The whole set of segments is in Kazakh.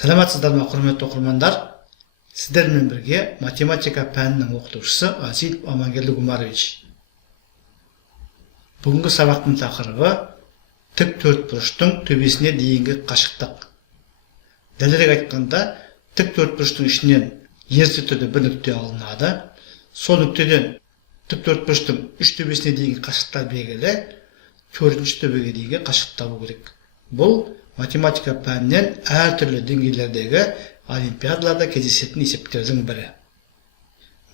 Саламатсыздар ма, құрметті оқырмандар? Сіздермен бірге математика пәнінің оқытушысы Асилов Амангелді Гумарович. Бүгінгі сабақтың тақырыбы тік төртбұрыштың төбесіне дейінгі қашықтық. Дәлірек айтқанда, тік төртбұрыштың ішінен ерте түрде бір нүкте алынады. Сол нүктеден тік төртбұрыштың үш төбесіне дейінгі қашықтықтар белгілі, төртінші төбеге дейінгі қашықтық табу керек. Бұл математика пәнінен әртүрлі деңгейлердегі олимпиадаларда кездесетін есептердің бірі.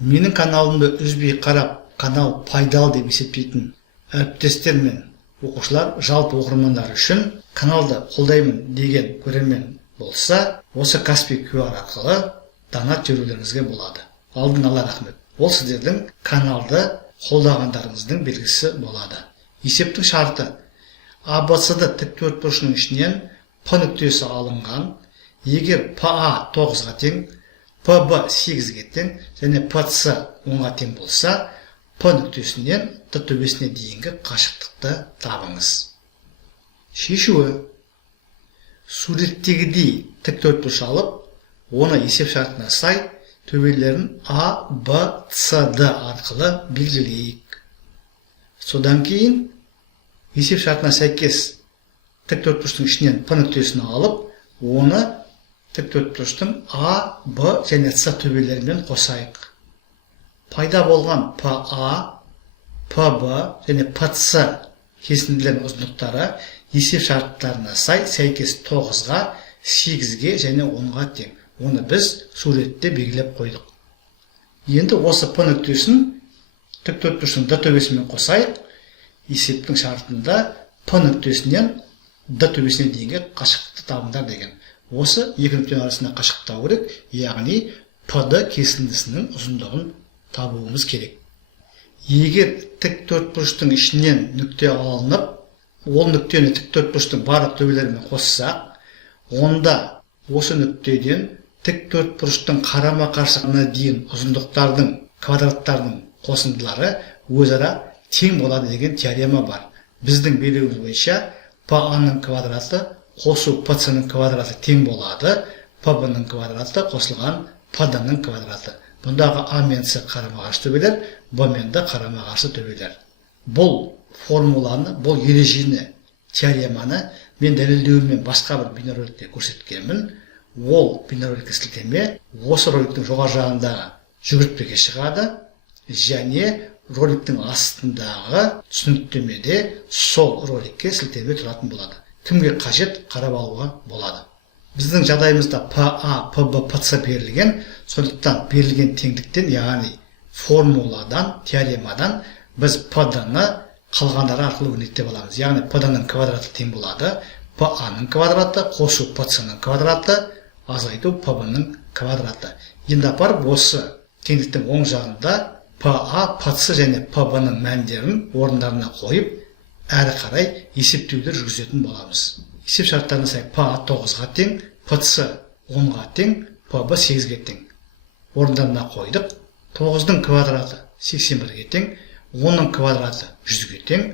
Менің каналымды үзбей қарап, канал пайдалы деп есептейтін әріптестер мен оқушылар, жалпы оқырмандар үшін каналды қолдаймын деген көрермен болса, осы Каспий QR арқылы донат жіберулеріңізге болады. Алдын ала рахмет. Ол сіздердің каналды қолдағандарыңыздың белгісі болады. Есептің шарты: АБЦ-ді тік төртбұрышының ішінен П нүктесі алынған, егер ПА 9-ға тең, ПБ 8-ге тең және ПЦ 10-ға тең болса, П нүктесінен Т төбесіне дейінгі қашықтықты табыңыз. Шешуі: суреттегідей тік төртбұрыш алып, оны есеп шартына сай төбелерін А, Б, С, Д арқылы белгілейік. Содан кейін есеп шартына сәйкес тік төртбұрыштың ішінен П нүктесін алып, оны тік төртбұрыштың А, Б және С төбелерімен қосайық. Пайда болған ПА, ПБ және ПЦ кесінділерінің ұзындықтары есеп шарттарына сәйкес 9-ға, 8-ге және 10-ға тең. Оны біз суретте белгілеп қойдық. Енді осы П нүктесін тік төртбұрыштың Д төбесімен қосайық. Есептің шартында П нүктесінен Д төбесіне дейінгі қашықтықты табыңдар деген. Осы екі нүктенің арасында қашықтық табу керек, яғни ПД кесіндісінің ұзындығын табуымыз керек. Егер тік төртбұрыштың ішінен нүкте алынып, ол нүктені тік төртбұрыштың барлық төбелерімен қоссақ, онда осы нүктеден тік төртбұрыштың қарама-қарсысына дейін ұзындықтардың квадраттарының қосындылары өзара тең болады деген теорема бар. Біздің белгіміз бойынша ПА-ның квадраты қосу ПЦ-ның квадраты тең болады, ПБ-ның квадраты қосылған ПД-ның квадраты. Бұндағы А мен С қарама-қарсы төбелер, Б мен Д қарама-қарсы төбелер. Бұл формуланы, бұл ережені, теореманы мен дәлелдеуіммен басқа бір бейнероликте көрсеткенмін. Ол бейнероликке сілтеме осы роликтің жоғары жағындағы жүгіртпеге шығады және роликтің астындағы түсініктемеде сол роликке сілтеме тұратын болады. Кімге қажет қарап алуға болады. Біздің жағдайымызда ПА, ПБ, ПЦ берілген, сондықтан берілген теңдіктен, яғни формуладан, теоремадан біз ПД-ны қалғандары арқылы өрнектеп аламыз. Яғни ПД-ның квадраты тең болады, ПА-ның квадраты қосу ПЦ-ның квадраты азайту ПБ-ның квадраты. Енді апарып осы теңдіктің оң жағында ПА, ПЦ және ПБ-ның мәндерін орындарына қойып, әрі қарай есептеулер жүргізетін боламыз. Есеп шарттарына сай ПА 9-ға тең, ПЦ 10-ға тең, ПБ 8-ге тең. Орындарына қойдық. 9-ның квадраты 81-ге тең, 10-ның квадраты 100-ге тең,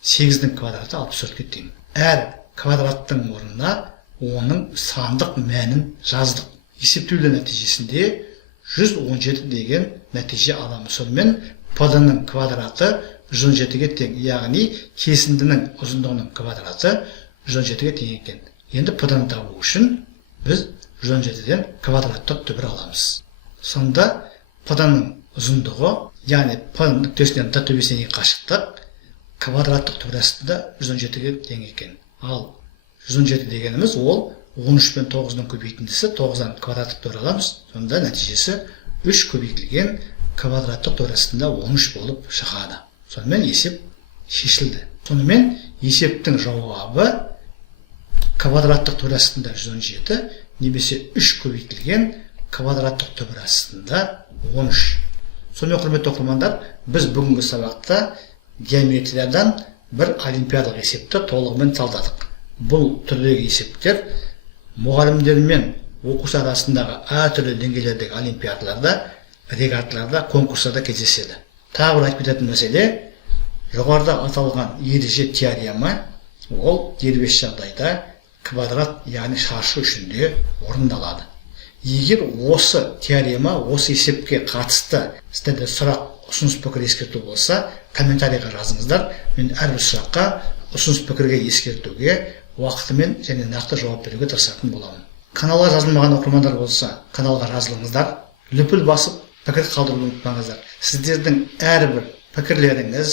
8-дің квадраты 64-ге тең. Әр квадраттың орнына оның сандық мәнін жаздық. Есептеулер нәтижесінде 117 деген нәтиже аламыз. Сонымен ПД-ның квадраты 117-ге тең, яғни кесіндінің ұзындығының квадраты 117-ге тең екен. Енді ПД-ны табу үшін біз 117-ден квадраттық түбір аламыз. Сонда ПД-ның ұзындығы, яғни П нүктесінен Д төбесіне дейін қашықтық квадраттық түбір астында 117-ге тең екен. Ал 117 дегеніміз ол 13 пен 9-ның көбейтіндісі, 9-дан квадраттық түбір аламыз. Сонда нәтижесі 3 көбейтілген квадраттық түбір астында 13 болып шығады. Сонымен есеп шешілді. Сонымен есептің жауабы квадраттық түбір астында 117 немесе 3 көбейтілген квадраттық түбір астында 13. Сонымен құрметті оқырмандар, біз бүгінгі сабақта геометриядан бір олимпиадалық есепті толығымен талдадық. Бұл түрдегі есептер мұғалімдер мен оқушы арасындағы әртүрлі деңгейлердегі олимпиадаларда, регаталарда, конкурстарда кездеседі. Тағы бір айтып кететін мәселе, жоғарыда аталған ереже теорема, ол дербес жағдайда квадрат, яғни шаршы үшін де орындалады. Егер осы теорема, осы есепке қатысты сіздерде сұрақ, ұсыныс пікір ескерту болса, комментарийға жазыңыздар. Мен әрбір сұраққа, ұсыныс пікірге ескертуге уақытымен және нақты жауап беруге тырысатын боламын. Каналға жазылмаған оқырмандар болса, каналға жазылыңыздар. Лүпіл басып, пікір қалдыруды ұмытпаңыздар. Сіздердің әрбір пікірлеріңіз,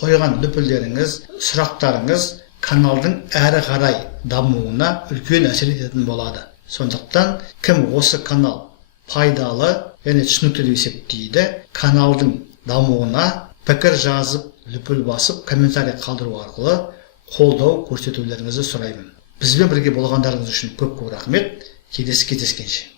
қойған лүпілдеріңіз, сұрақтарыңыз каналдың әрі қарай дамуына үлкен әсер ететін болады. Сондықтан, кім осы канал пайдалы және түсінікті деп есептейді, каналдың дамуына пікір жазып, лүпіл басып, комментарий қалдыру арқылы қолдау көрсетулеріңізді сұраймын. Бізбен бірге болғандарыңыз үшін көп рахмет. Келесі кездескенше.